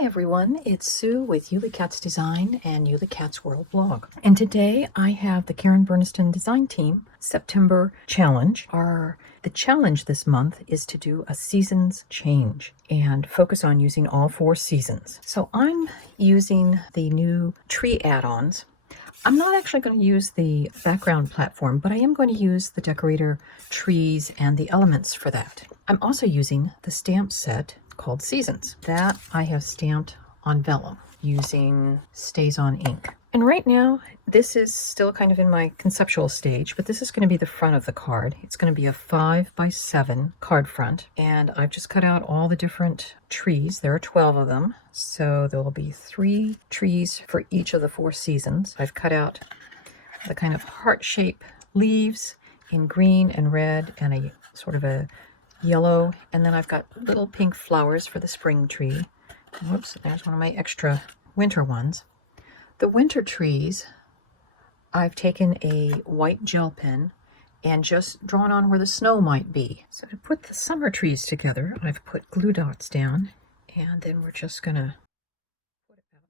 Hi everyone, it's Sue with Ully Cats Design and Ully Cats World blog. And today I have the Karen Berniston Design Team September Challenge. The challenge this month is to do a seasons change and focus on using all 4 seasons. So I'm using the new tree add-ons. I'm not actually going to use the background platform, but I am going to use the decorator trees and the elements for that. I'm also using the stamp set called Seasons. That I have stamped on vellum using Stays On ink. And right now, this is still kind of in my conceptual stage, but this is going to be the front of the card. It's going to be a 5x7 card front, and I've just cut out all the different trees. There are 12 of them, so there will be 3 trees for each of the 4 seasons. I've cut out the kind of heart-shaped leaves in green and red and a sort of a yellow, and then I've got little pink flowers for the spring tree. Whoops, there's one of my extra winter ones. The winter trees, I've taken a white gel pen and just drawn on where the snow might be. So to put the summer trees together, I've put glue dots down, and then we're just gonna put it out.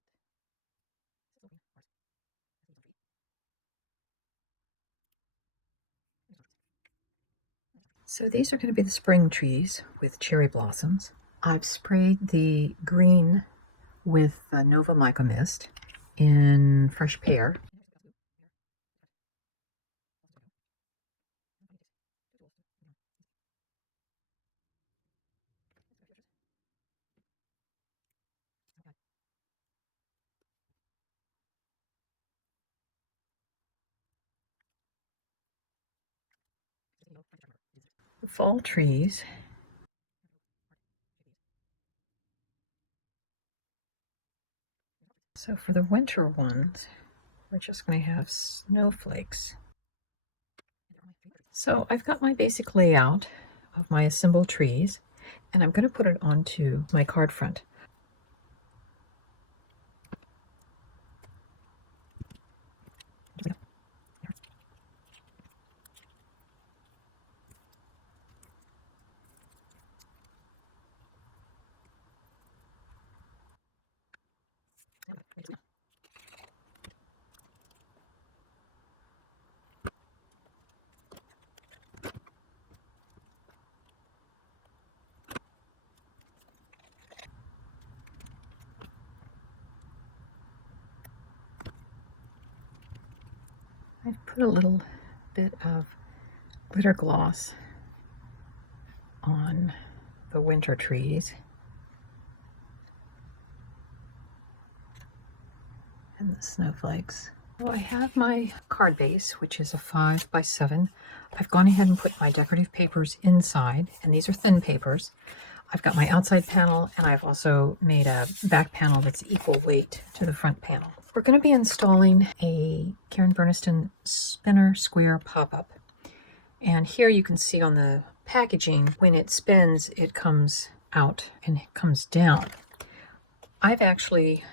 So these are going to be the spring trees with cherry blossoms. I've sprayed the green with Nova Mica Mist in Fresh Pear. The fall trees. So for the winter ones, we're just going to have snowflakes. So I've got my basic layout of my assembled trees, and I'm going to put it onto my card front. I've put a little bit of glitter gloss on the winter trees and the snowflakes. So I have my card base, which is a 5x7. I've gone ahead and put my decorative papers inside, and these are thin papers. I've got my outside panel, and I've also made a back panel that's equal weight to the front panel. We're going to be installing a Karen Berniston spinner square pop-up. And here you can see on the packaging, when it spins, it comes out and it comes down. I've actually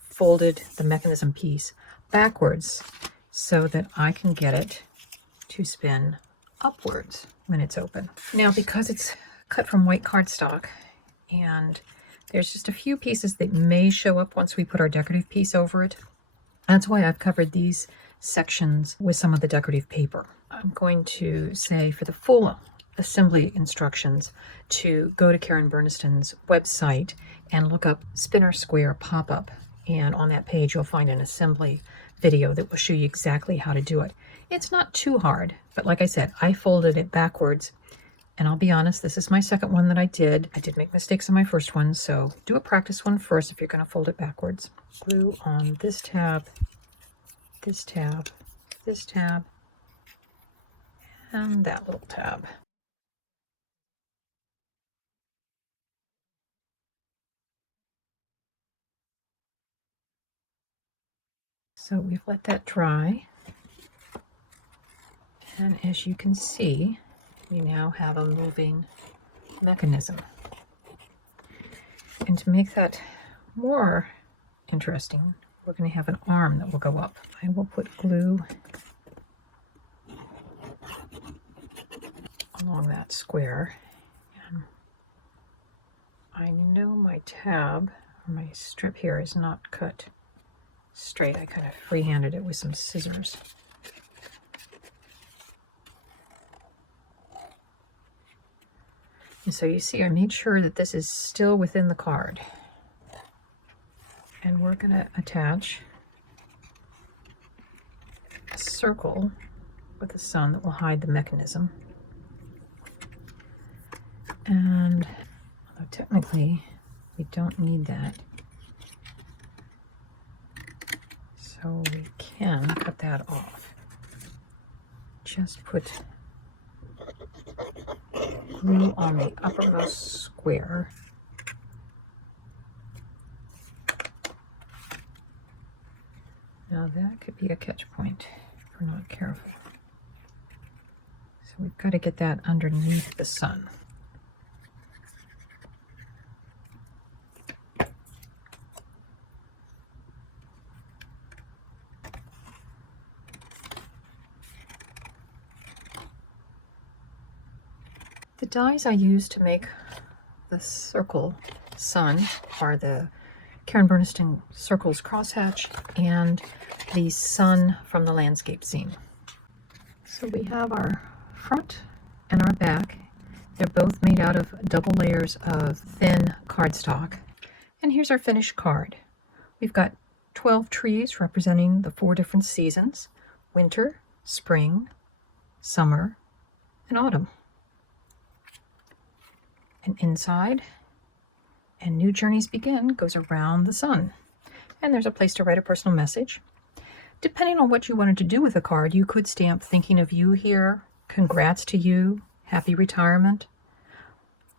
folded the mechanism piece backwards so that I can get it to spin upwards when it's open. Now, because it's cut from white cardstock and there's just a few pieces that may show up once we put our decorative piece over it, that's why I've covered these sections with some of the decorative paper. I'm going to say for the full assembly instructions to go to Karen Berniston's website and look up spinner square pop-up, and on that page you'll find an assembly video that will show you exactly how to do it. It's not too hard, but like I said, I folded it backwards, and I'll be honest, this is my second one that I did. I did make mistakes on my first one, so do a practice one first if you're going to fold it backwards. Glue on this tab, this tab, this tab, and that little tab. So we've let that dry, and as you can see, we now have a moving mechanism. And to make that more interesting, we're going to have an arm that will go up. I will put glue along that square. And I know my tab My strip here is not cut straight. I kind of freehanded it with some scissors. And so you see I made sure that this is still within the card. And we're going to attach a circle with the sun that will hide the mechanism. And although technically we don't need that, so we can cut that off. Just put glue on the uppermost square. Now that could be a catch point if we're not careful. So we've got to get that underneath the sun. The dies I use to make the circle sun are the Karen Burniston Circles crosshatch and the sun from the landscape scene. So we have our front and our back. They're both made out of double layers of thin cardstock. And here's our finished card. We've got 12 trees representing the 4 different seasons: winter, spring, summer, and autumn. And inside, "And New Journeys Begin" goes around the sun. And there's a place to write a personal message. Depending on what you wanted to do with a card, you could stamp "Thinking of you" here, "Congrats to you," "Happy Retirement."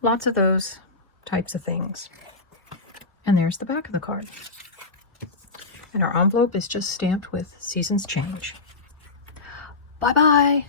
Lots of those types of things. And there's the back of the card. And our envelope is just stamped with "Seasons Change." Bye-bye.